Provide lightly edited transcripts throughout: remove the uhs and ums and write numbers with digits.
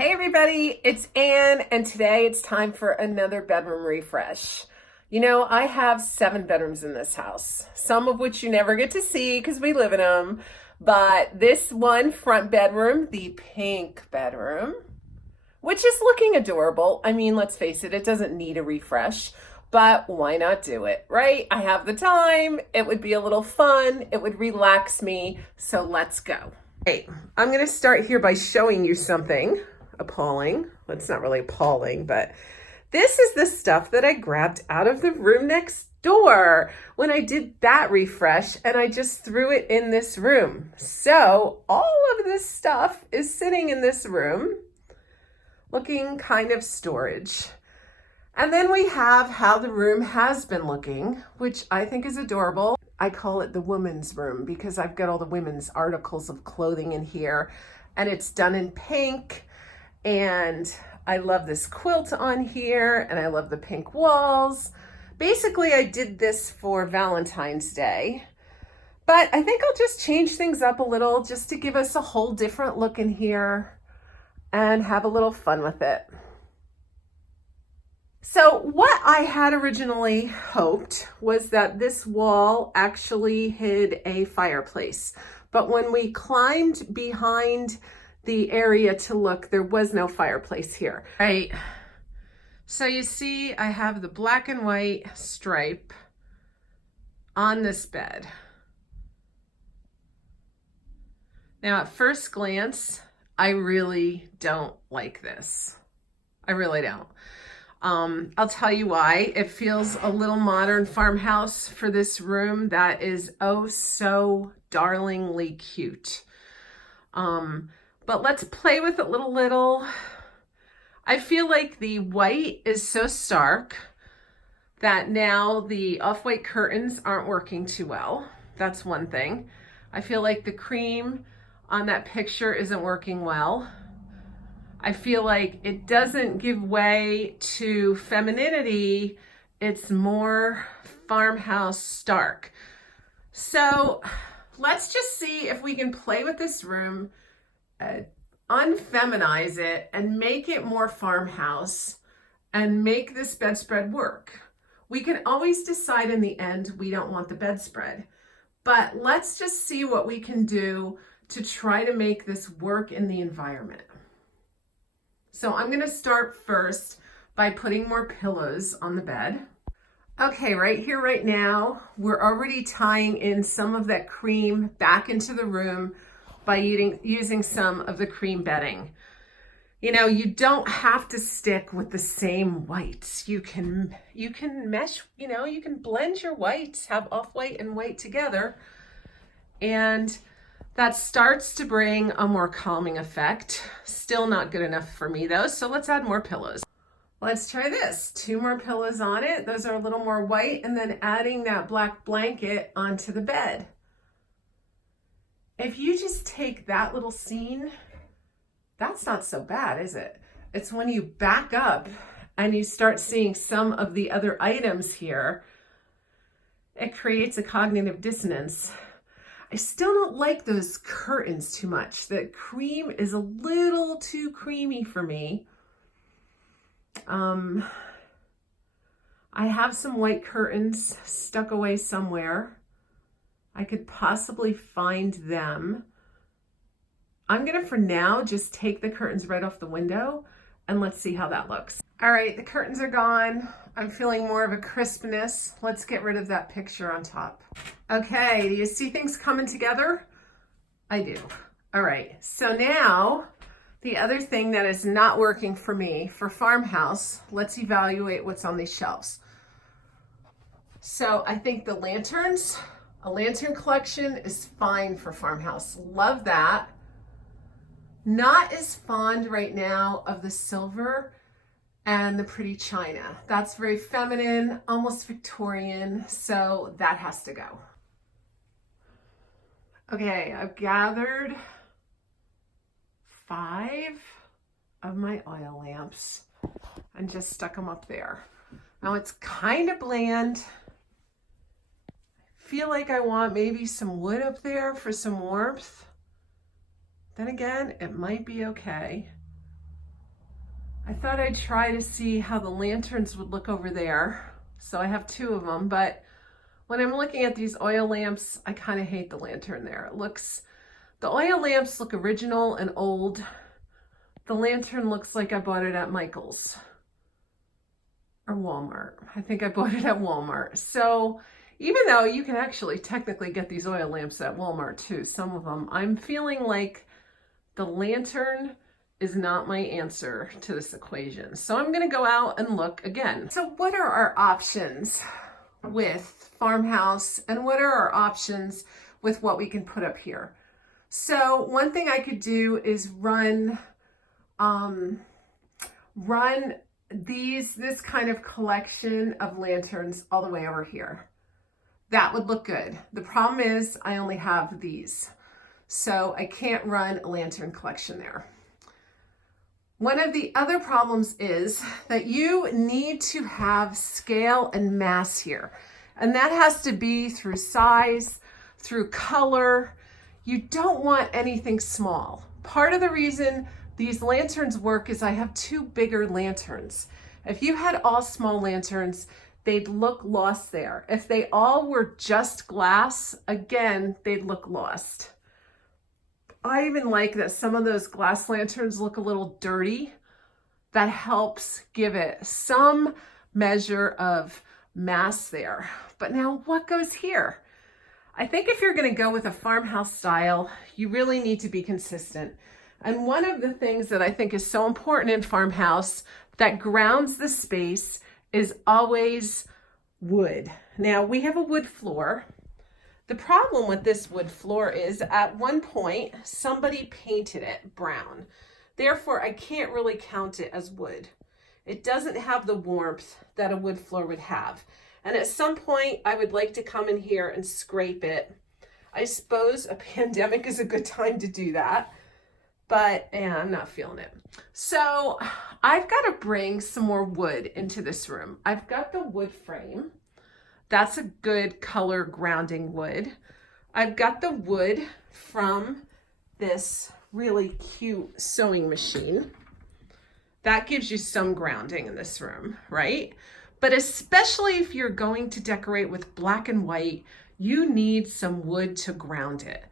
Hey everybody, it's Anne, and today it's time for another bedroom refresh. You know, I have 7 bedrooms in this house, some of which you never get to see because we live in them. But this one front bedroom, the pink bedroom, which is looking adorable. I mean, let's face it, it doesn't need a refresh, but why not do it, right? I have the time, it would be a little fun, it would relax me, so let's go. Hey, I'm gonna start here by showing you something appalling. Well, it's not really appalling, but this is the stuff that I grabbed out of the room next door when I did that refresh, and I just threw it in this room. So all of this stuff is sitting in this room, looking kind of storage. And then we have how the room has been looking, which I think is adorable. I call it the women's room because I've got all the women's articles of clothing in here, and it's done in pink. And I love this quilt on here, and I love the pink walls. Basically, I did this for Valentine's Day, but I think I'll just change things up a little just to give us a whole different look in here and have a little fun with it. So what I had originally hoped was that this wall actually hid a fireplace, but when we climbed behind the area to look, there was no fireplace here. Right. So you see, I have the black and white stripe on this bed. Now, at first glance, I really don't like this. I really don't. I'll tell you why. It feels a little modern farmhouse for this room that is oh so darlingly cute. But let's play with it a little. I feel like the white is so stark that now the off-white curtains aren't working too well. That's one thing. I feel like the cream on that picture isn't working well. I feel like it doesn't give way to femininity. It's more farmhouse stark. So let's just see if we can play with this room, unfeminize it, and make it more farmhouse and make this bedspread work. We can always decide in the end we don't want the bedspread, but let's just see what we can do to try to make this work in the environment. So I'm going to start first by putting more pillows on the bed. Okay, right here, right now, we're already tying in some of that cream back into the room by using some of the cream bedding. You know, you don't have to stick with the same whites. You can mesh, you know, you can blend your whites, have off-white and white together, and that starts to bring a more calming effect. Still not good enough for me though, so let's add more pillows. Let's try this. 2 more pillows on it. Those are a little more white, and then adding that black blanket onto the bed. If you just take that little scene, that's not so bad, is it? It's when you back up and you start seeing some of the other items here, it creates a cognitive dissonance. I still don't like those curtains too much. The cream is a little too creamy for me. I have some white curtains stuck away somewhere. I could possibly find them. I'm gonna, for now, just take the curtains right off the window and let's see how that looks. All right, the curtains are gone. I'm feeling more of a crispness. Let's get rid of that picture on top. Okay, do you see things coming together? I do. All right, so now the other thing that is not working for me for farmhouse, let's evaluate what's on these shelves. So I think the lanterns, a lantern collection is fine for farmhouse. Love that. Not as fond right now of the silver and the pretty china. That's very feminine, almost Victorian, so that has to go. Okay, I've gathered 5 of my oil lamps and just stuck them up there. Now it's kind of bland. I feel like I want maybe some wood up there for some warmth. Then again, it might be okay. I thought I'd try to see how the lanterns would look over there. So I have two of them, but when I'm looking at these oil lamps, I kind of hate the lantern there. The oil lamps look original and old. The lantern looks like I bought it at Michael's or Walmart. I think I bought it at Walmart. So even though you can actually technically get these oil lamps at Walmart too, some of them, I'm feeling like the lantern is not my answer to this equation. So I'm gonna go out and look again. So what are our options with Farmhouse and what are our options with what we can put up here? So one thing I could do is run this kind of collection of lanterns all the way over here. That would look good. The problem is I only have these, so I can't run a lantern collection there. One of the other problems is that you need to have scale and mass here, and that has to be through size, through color. You don't want anything small. Part of the reason these lanterns work is I have two bigger lanterns. If you had all small lanterns, they'd look lost there. If they all were just glass, again, they'd look lost. I even like that some of those glass lanterns look a little dirty. That helps give it some measure of mass there. But now what goes here? I think if you're gonna go with a farmhouse style, you really need to be consistent. And one of the things that I think is so important in farmhouse that grounds the space is always wood. Now we have a wood floor. The problem with this wood floor is at one point, somebody painted it brown. Therefore, I can't really count it as wood. It doesn't have the warmth that a wood floor would have. And at some point, I would like to come in here and scrape it. I suppose a pandemic is a good time to do that, but I'm not feeling it. So I've got to bring some more wood into this room. I've got the wood frame. That's a good color grounding wood. I've got the wood from this really cute sewing machine. That gives you some grounding in this room, right? But especially if you're going to decorate with black and white, you need some wood to ground it.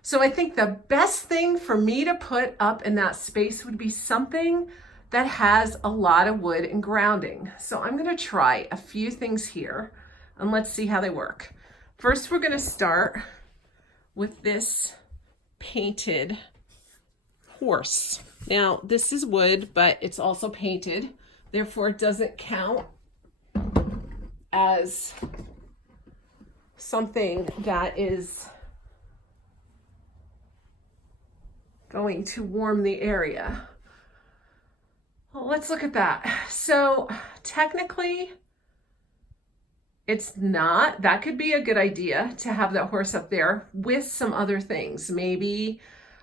So I think the best thing for me to put up in that space would be something that has a lot of wood and grounding. So I'm gonna try a few things here and let's see how they work. First, we're gonna start with this painted horse. Now, this is wood, but it's also painted. Therefore, it doesn't count as something that is going to warm the area. Well, let's look at that. So technically, it's not. That could be a good idea to have that horse up there with some other things. Maybe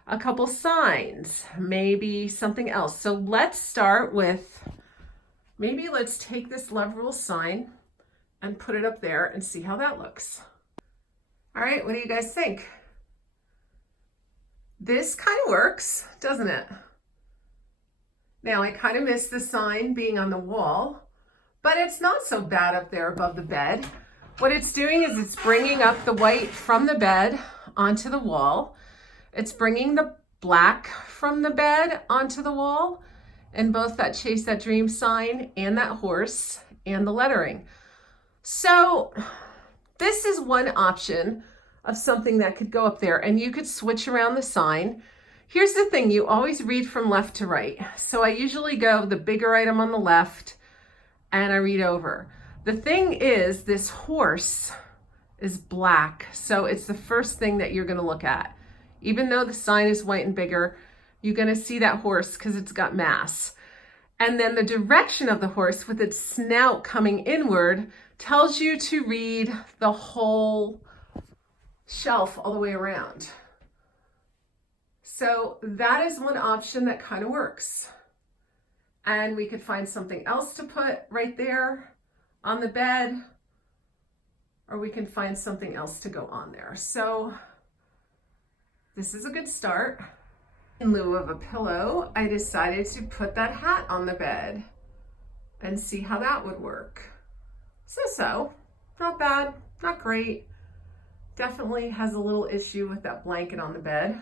a couple signs, maybe something else. So let's start with, maybe let's take this leverable sign and put it up there and see how that looks. All right, what do you guys think? This kind of works, doesn't it? Now I kind of miss the sign being on the wall, but it's not so bad up there above the bed. What it's doing is it's bringing up the white from the bed onto the wall. It's bringing the black from the bed onto the wall, and both that Chase That Dream sign and that horse and the lettering. So this is one option of something that could go up there, and you could switch around the sign. Here's the thing, you always read from left to right. So I usually go the bigger item on the left and I read over. The thing is, this horse is black, so it's the first thing that you're gonna look at. Even though the sign is white and bigger, you're gonna see that horse because it's got mass. And then the direction of the horse with its snout coming inward tells you to read the whole shelf all the way around. So that is one option that kind of works. And we could find something else to put right there on the bed, or we can find something else to go on there. So this is a good start. In lieu of a pillow, I decided to put that hat on the bed and see how that would work. So, not bad, not great. Definitely has a little issue with that blanket on the bed.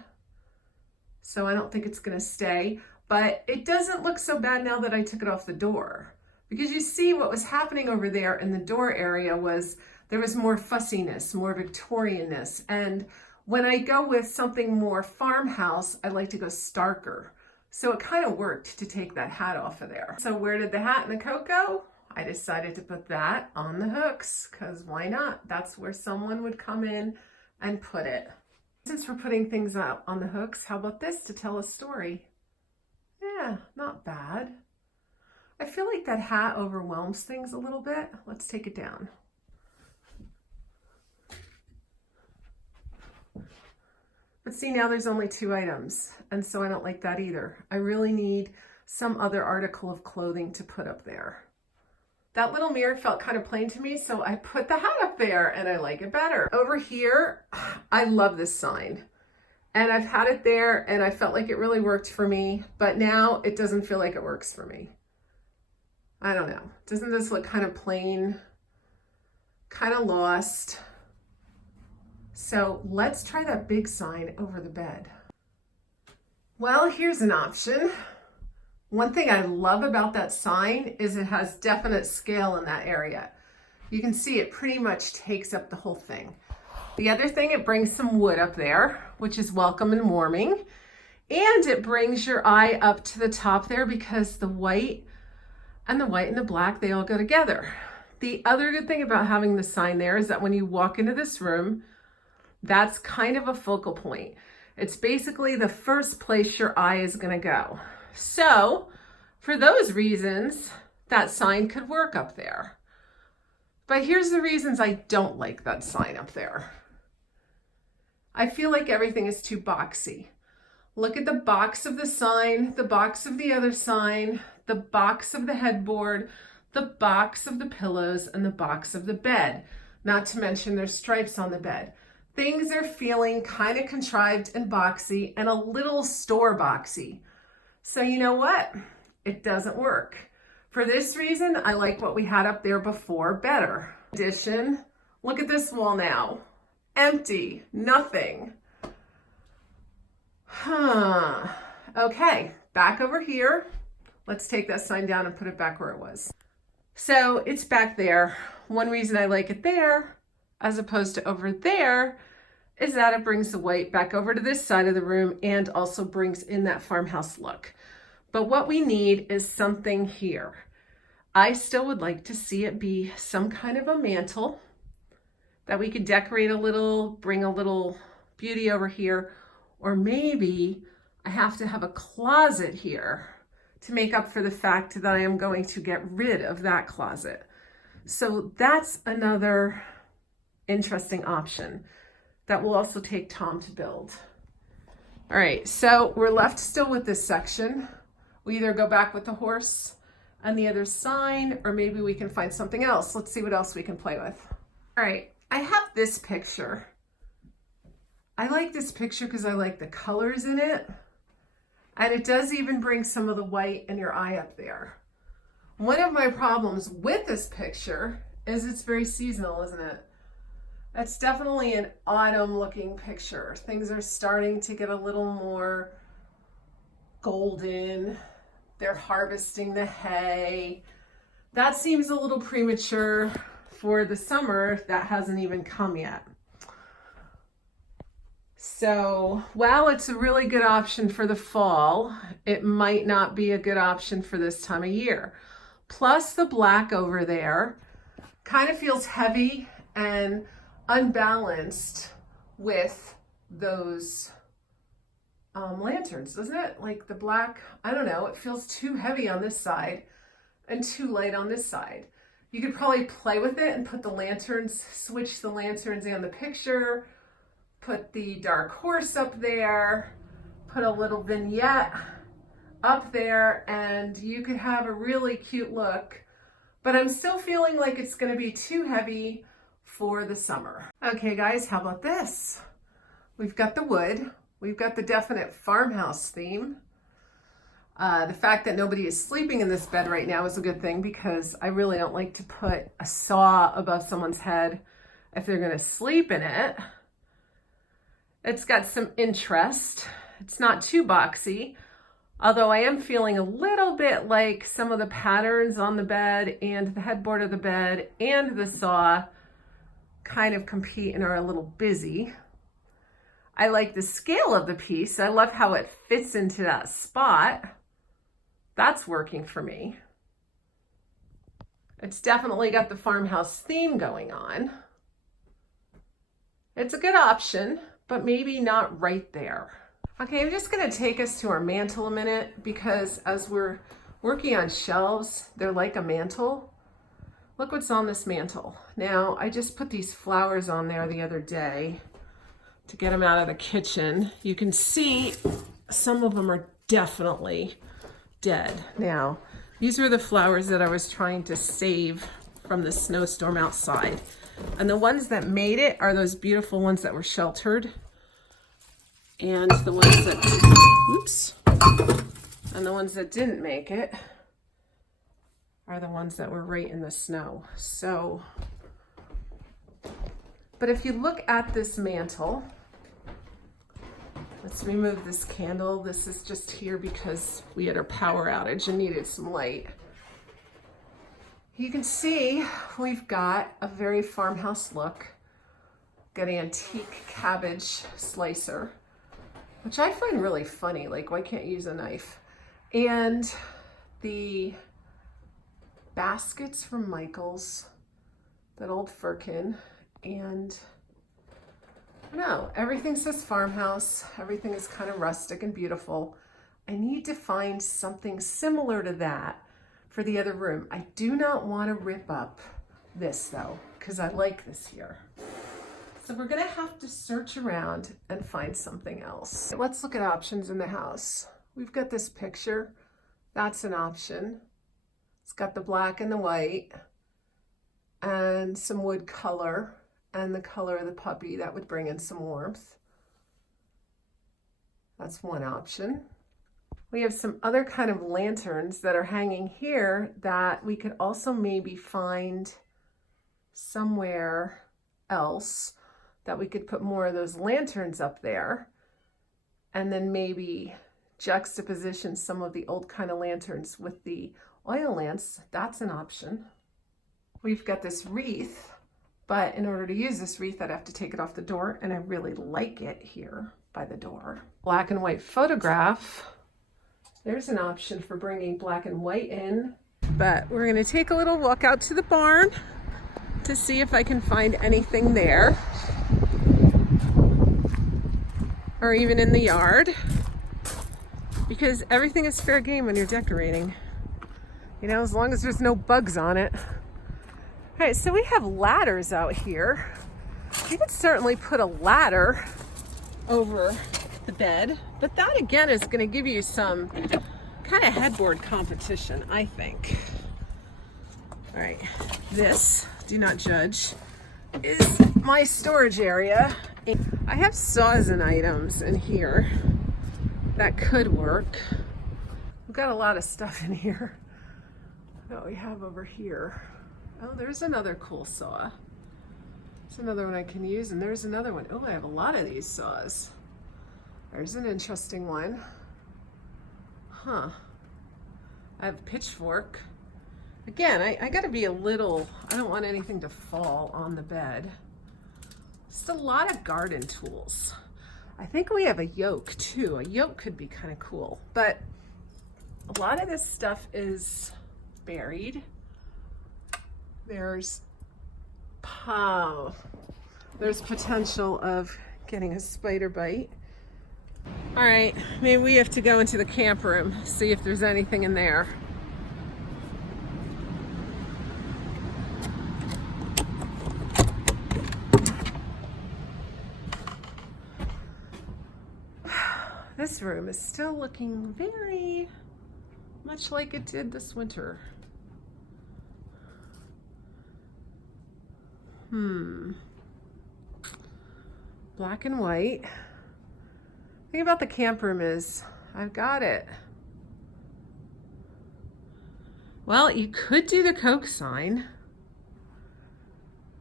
So I don't think it's gonna stay, but it doesn't look so bad now that I took it off the door. Because you see what was happening over there in the door area was there was more fussiness, more Victorianness. And when I go with something more farmhouse, I like to go starker. So it kind of worked to take that hat off of there. So where did the hat and the coat go? I decided to put that on the hooks, because why not? That's where someone would come in and put it. Since we're putting things up on the hooks, how about this to tell a story? Yeah, not bad. I feel like that hat overwhelms things a little bit. Let's take it down. But see, now there's only 2 items, and so I don't like that either. I really need some other article of clothing to put up there. That little mirror felt kind of plain to me, so I put the hat up there and I like it better. Over here, I love this sign. And I've had it there and I felt like it really worked for me, but now it doesn't feel like it works for me. I don't know. Doesn't this look kind of plain, kind of lost? So let's try that big sign over the bed. Well, here's an option. One thing I love about that sign is it has definite scale in that area. You can see it pretty much takes up the whole thing. The other thing, it brings some wood up there, which is welcome and warming. And it brings your eye up to the top there because the white and the black, they all go together. The other good thing about having the sign there is that when you walk into this room, that's kind of a focal point. It's basically the first place your eye is going to go. So for those reasons, that sign could work up there. But here's the reasons I don't like that sign up there. I feel like everything is too boxy. Look at the box of the sign, the box of the other sign, the box of the headboard, the box of the pillows, and the box of the bed. Not to mention there's stripes on the bed. Things are feeling kind of contrived and boxy and a little store boxy. So you know what? It doesn't work. For this reason, I like what we had up there before better. In addition, look at this wall now. Empty, nothing. Okay, back over here. Let's take that sign down and put it back where it was. So it's back there. One reason I like it there, as opposed to over there, is that it brings the white back over to this side of the room and also brings in that farmhouse look. But what we need is something here. I still would like to see it be some kind of a mantle that we could decorate a little, bring a little beauty over here, or maybe I have to have a closet here to make up for the fact that I am going to get rid of that closet. So that's another interesting option that will also take Tom to build. All right, so we're left still with this section. We either go back with the horse and the other sign, or maybe we can find something else. Let's see what else we can play with. All right, I have this picture. I like this picture because I like the colors in it. And it does even bring some of the white in your eye up there. One of my problems with this picture is it's very seasonal, isn't it? That's definitely an autumn looking picture. Things are starting to get a little more golden. They're harvesting the hay. That seems a little premature for the summer that hasn't even come yet. So while it's a really good option for the fall, it might not be a good option for this time of year. Plus the black over there kind of feels heavy and unbalanced with those lanterns, doesn't it? Like the black, I don't know, it feels too heavy on this side and too light on this side. You could probably play with it and put the lanterns, switch the lanterns in the picture, put the dark horse up there, put a little vignette up there, and you could have a really cute look. But I'm still feeling like it's going to be too heavy for the summer. Okay guys, how about this? We've got the wood, We've got the definite farmhouse theme. The fact that nobody is sleeping in this bed right now is a good thing because I really don't like to put a saw above someone's head if they're gonna sleep in it. It's got some interest. It's not too boxy, although I am feeling a little bit like some of the patterns on the bed and the headboard of the bed and the saw kind of compete and are a little busy. I like the scale of the piece. I love how it fits into that spot. That's working for me. It's definitely got the farmhouse theme going on. It's a good option, but maybe not right there. Okay, I'm just gonna take us to our mantle a minute because as we're working on shelves, they're like a mantle. Look what's on this mantle. Now, I just put these flowers on there the other day to get them out of the kitchen. You can see some of them are definitely dead. Now, these were the flowers that I was trying to save from the snowstorm outside. And the ones that made it are those beautiful ones that were sheltered. And the ones that, oops, and the ones that didn't make it are the ones that were right in the snow. So, but if you look at this mantle, let's remove this candle. This is just here because we had our power outage and needed some light. You can see we've got a very farmhouse look. Got an antique cabbage slicer, which I find really funny. Like, why can't you use a knife? And the baskets from Michael's, that old firkin, and no, everything says farmhouse. Everything is kind of rustic and beautiful. I need to find something similar to that for the other room. I do not want to rip up this though, because I like this here. So we're gonna have to search around and find something else. Let's look at options in the house. We've got this picture. That's an option. It's got the black and the white and some wood color and the color of the puppy. That would bring in some warmth. That's one option. We have some other kind of lanterns that are hanging here that we could also maybe find somewhere else that we could put more of those lanterns up there and then maybe juxtaposition some of the old kind of lanterns with the oil lamps. That's an option. We've got this wreath, but in order to use this wreath, I'd have to take it off the door, and I really like it here by the door. Black and white photograph. There's an option for bringing black and white in, but we're gonna take a little walk out to the barn to see if I can find anything there, or even in the yard, because everything is fair game when you're decorating. You know, as long as there's no bugs on it. All right, so we have ladders out here. You could certainly put a ladder over the bed, but that again is gonna give you some kind of headboard competition, I think. All right, this, do not judge, is my storage area. I have saws and items in here that could work. We've got a lot of stuff in here that we have over here. Oh, there's another cool saw. There's another one I can use, and there's another one. Oh, I have a lot of these saws. There's an interesting one. Huh. I have a pitchfork. Again, I gotta be a little, I don't want anything to fall on the bed. Just a lot of garden tools. I think we have a yoke too. A yoke could be kind of cool, but a lot of this stuff is buried. There's potential of getting a spider bite. All right, maybe we have to go into the camp room, see if there's anything in there. This room is still looking very much like it did this winter. Black and white. I thing about the camp room is I've got it. Well, you could do the Coke sign.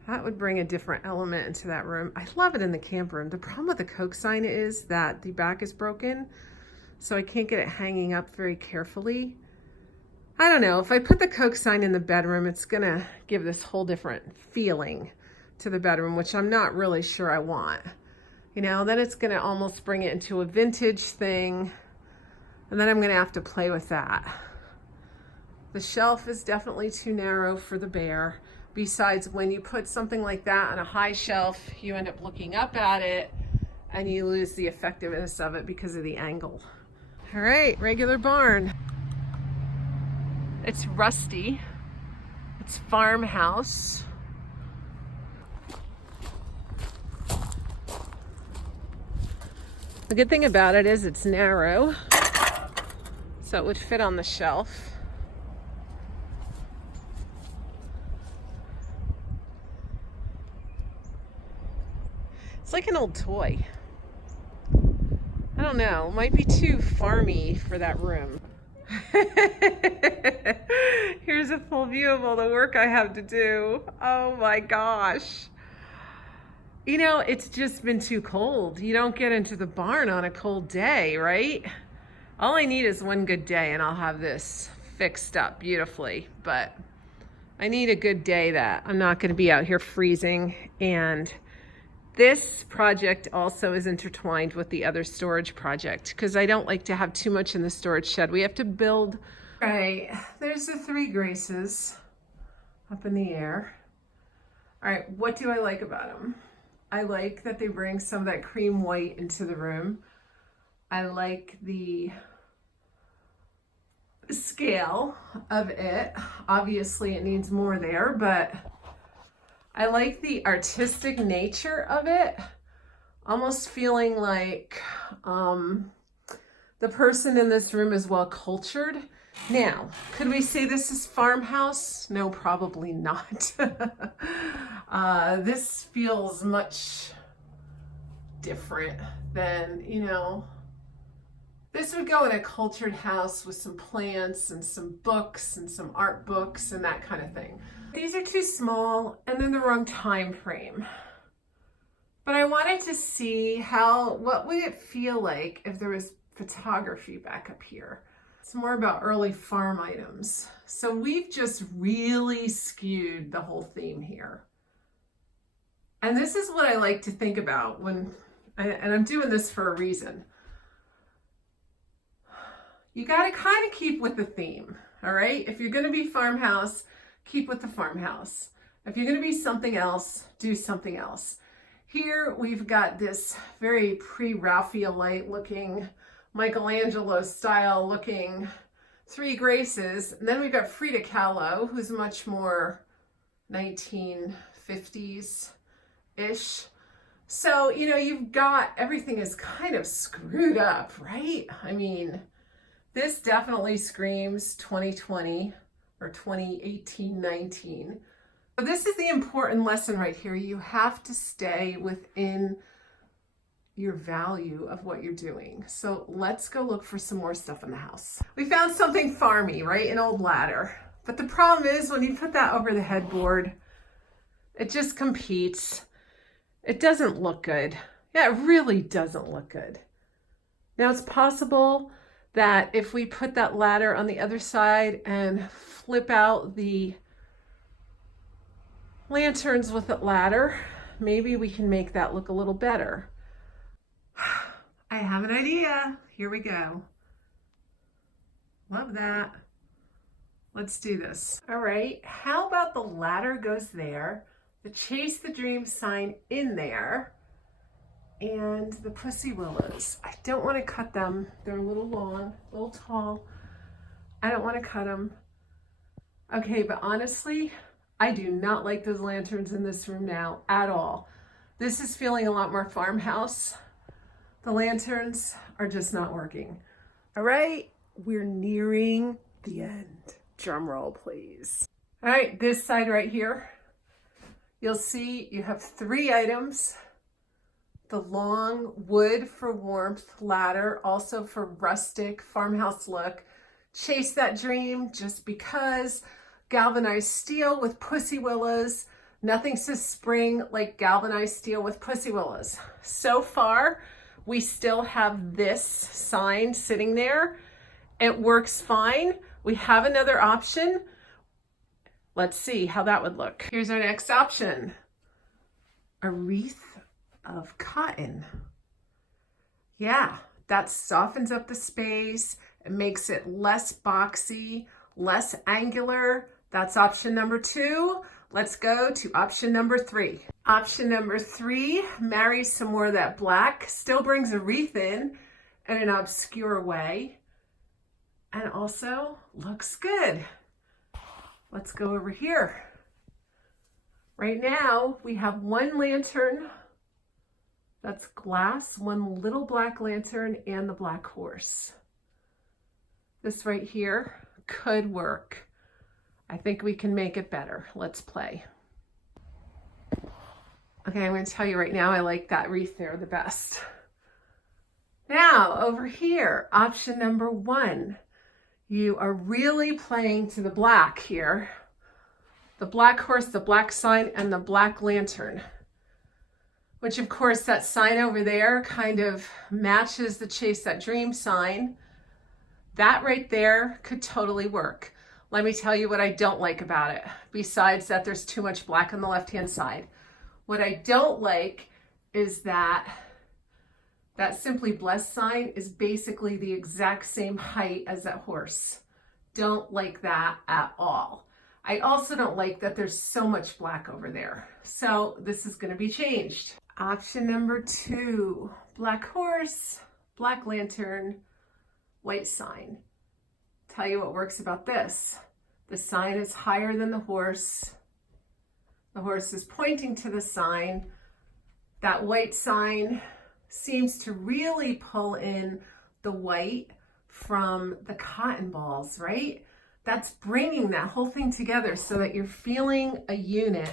That would bring a different element into that room. I love it in the camp room. The problem with the Coke sign is that the back is broken, so I can't get it hanging up very carefully. I don't know, if I put the Coke sign in the bedroom, it's gonna give this whole different feeling to the bedroom, which I'm not really sure I want. You know, then it's gonna almost bring it into a vintage thing, and then I'm gonna have to play with that. The shelf is definitely too narrow for the bear. Besides, when you put something like that on a high shelf, you end up looking up at it and you lose the effectiveness of it because of the angle. All right, regular barn. It's rusty. It's Farmhouse. The good thing about it is it's narrow, so it would fit on the shelf. It's like an old toy. I don't know, it might be too farmy for that room. Here's a full view of all the work I have to do. Oh my gosh. You know, it's just been too cold. You don't get into the barn on a cold day, right? All I need is one good day and I'll have this fixed up beautifully. But I need a good day that I'm not going to be out here freezing. And this project also is intertwined with the other storage project because I don't like to have too much in the storage shed. We have to build. All right, there's the 3 Graces up in the air. All right, what do I like about them? I like that they bring some of that cream white into the room. I like the scale of it. Obviously, it needs more there, but I like the artistic nature of it. Almost feeling like the person in this room is well cultured. Now, could we say this is Farmhouse? No, probably not. This feels much different than, you know, this would go in a cultured house with some plants and some books and some art books and that kind of thing. These are too small and they're the wrong time frame. But I wanted to see what would it feel like if there was photography back up here. It's more about early farm items. So we've just really skewed the whole theme here. And this is what I like to think about and I'm doing this for a reason. You got to kind of keep with the theme, all right? If you're going to be Farmhouse, keep with the Farmhouse. If you're going to be something else, do something else. Here we've got this very pre-Raphaelite looking, Michelangelo style looking 3 Graces. And then we've got Frida Kahlo, who's much more 1950s-ish. So, you know, you've got, everything is kind of screwed up, right? I mean, this definitely screams 2020 or 2018-19. But this is the important lesson right here. You have to stay within your value of what you're doing. So let's go look for some more stuff in the house. We found something farmy, right? An old ladder. But the problem is when you put that over the headboard, it just competes. It doesn't look good. Yeah, it really doesn't look good. Now it's possible that if we put that ladder on the other side and flip out the lanterns with that ladder, maybe we can make that look a little better. I have an idea. Here we go. Love that. Let's do this. All right, how about the ladder goes there, the Chase the Dream sign in there, and the pussy willows. I don't want to cut them. They're a little long, a little tall. I don't want to cut them. Okay, but honestly, I do not like those lanterns in this room now at all. This is feeling a lot more Farmhouse. The lanterns are just not working. All right, we're nearing the end. Drum roll, please. All right, this side right here, you'll see you have 3 items. the long wood for warmth ladder, also for rustic farmhouse look. Chase that dream just because. Galvanized steel with pussy willows. Nothing says spring like galvanized steel with pussy willows. So far, we still have this sign sitting there. It works fine. We have another option. Let's see how that would look. Here's our next option. A wreath of cotton. Yeah, that softens up the space. It makes it less boxy, less angular. That's option number 2. Let's go to option number 3. Option number 3 marries some more of that black, still brings a wreath in an obscure way, and also looks good. Let's go over here. Right now, we have one lantern that's glass, one little black lantern, and the black horse. This right here could work. I think we can make it better. Let's play. Okay, I'm going to tell you right now, I like that wreath there the best. Now, over here, option number 1. You are really playing to the black here. The black horse, the black sign, and the black lantern. Which, of course, that sign over there kind of matches the Chase That Dream sign. That right there could totally work. Let me tell you what I don't like about it, besides that there's too much black on the left-hand side. What I don't like is that Simply Blessed sign is basically the exact same height as that horse. Don't like that at all. I also don't like that there's so much black over there. So this is going to be changed. Option number 2, black horse, black lantern, white sign. Tell you what works about this. The sign is higher than the horse. The horse is pointing to the sign. That white sign seems to really pull in the white from the cotton balls, right? That's bringing that whole thing together so that you're feeling a unit.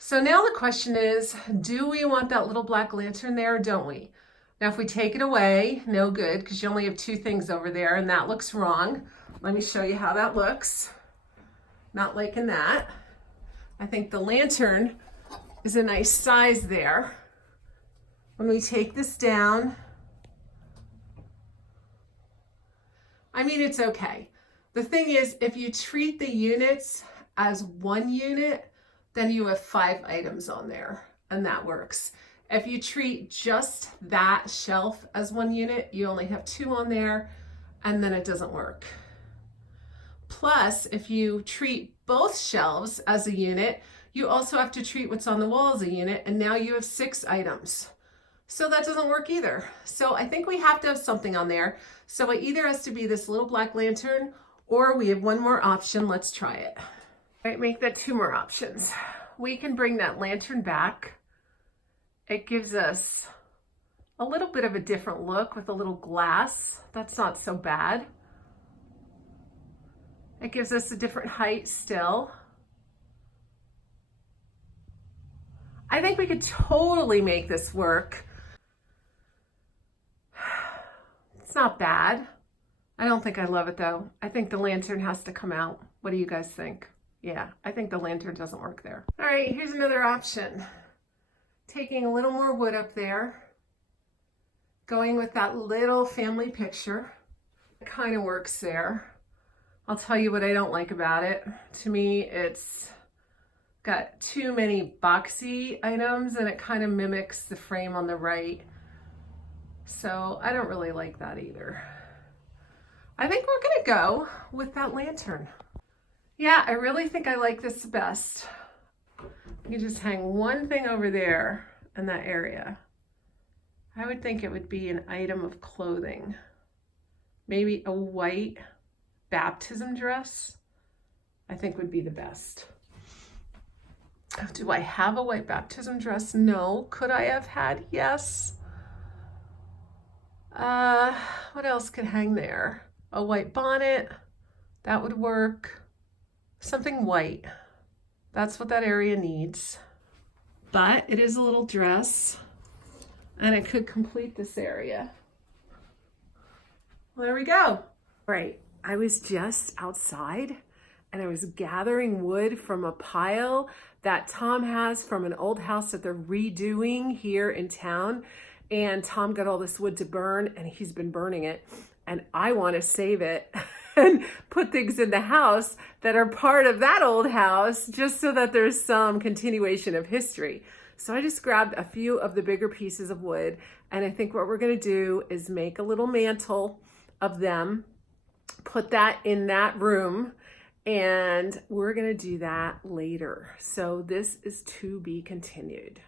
So now the question is, do we want that little black lantern there or don't we? Now, if we take it away, no good, because you only have 2 things over there and that looks wrong. Let me show you how that looks. Not liking that. I think the lantern is a nice size there. When we take this down, I mean, it's okay. The thing is, if you treat the units as one unit, then you have 5 items on there, and that works. If you treat just that shelf as one unit, you only have 2 on there, and then it doesn't work. Plus, if you treat both shelves as a unit, you also have to treat what's on the wall as a unit, and now you have 6 items. So that doesn't work either. So I think we have to have something on there. So it either has to be this little black lantern, or we have one more option. Let's try it. All right, make that 2 more options. We can bring that lantern back. It gives us a little bit of a different look with a little glass. That's not so bad. It gives us a different height still. I think we could totally make this work. It's not bad. I don't think I love it though. I think the lantern has to come out. What do you guys think? Yeah, I think the lantern doesn't work there. All right, here's another option. Taking a little more wood up there, going with that little family picture. It kind of works there. I'll tell you what I don't like about it. To me, it's got too many boxy items and it kind of mimics the frame on the right. So I don't really like that either. I think we're gonna go with that lantern. Yeah, I really think I like this the best. You just hang one thing over there in that area. I would think it would be an item of clothing. Maybe a white baptism dress, I think would be the best. Do I have a white baptism dress? No. Could I have had? Yes. What else could hang there? A white bonnet, that would work. Something white. That's what that area needs. But it is a little dress. and it could complete this area. Well, there we go. Right, I was just outside and I was gathering wood from a pile that Tom has from an old house that they're redoing here in town. And Tom got all this wood to burn and he's been burning it. And I want to save it and put things in the house that are part of that old house, just so that there's some continuation of history. So I just grabbed a few of the bigger pieces of wood, and I think what we're going to do is make a little mantle of them, put that in that room, and we're going to do that later. So this is to be continued.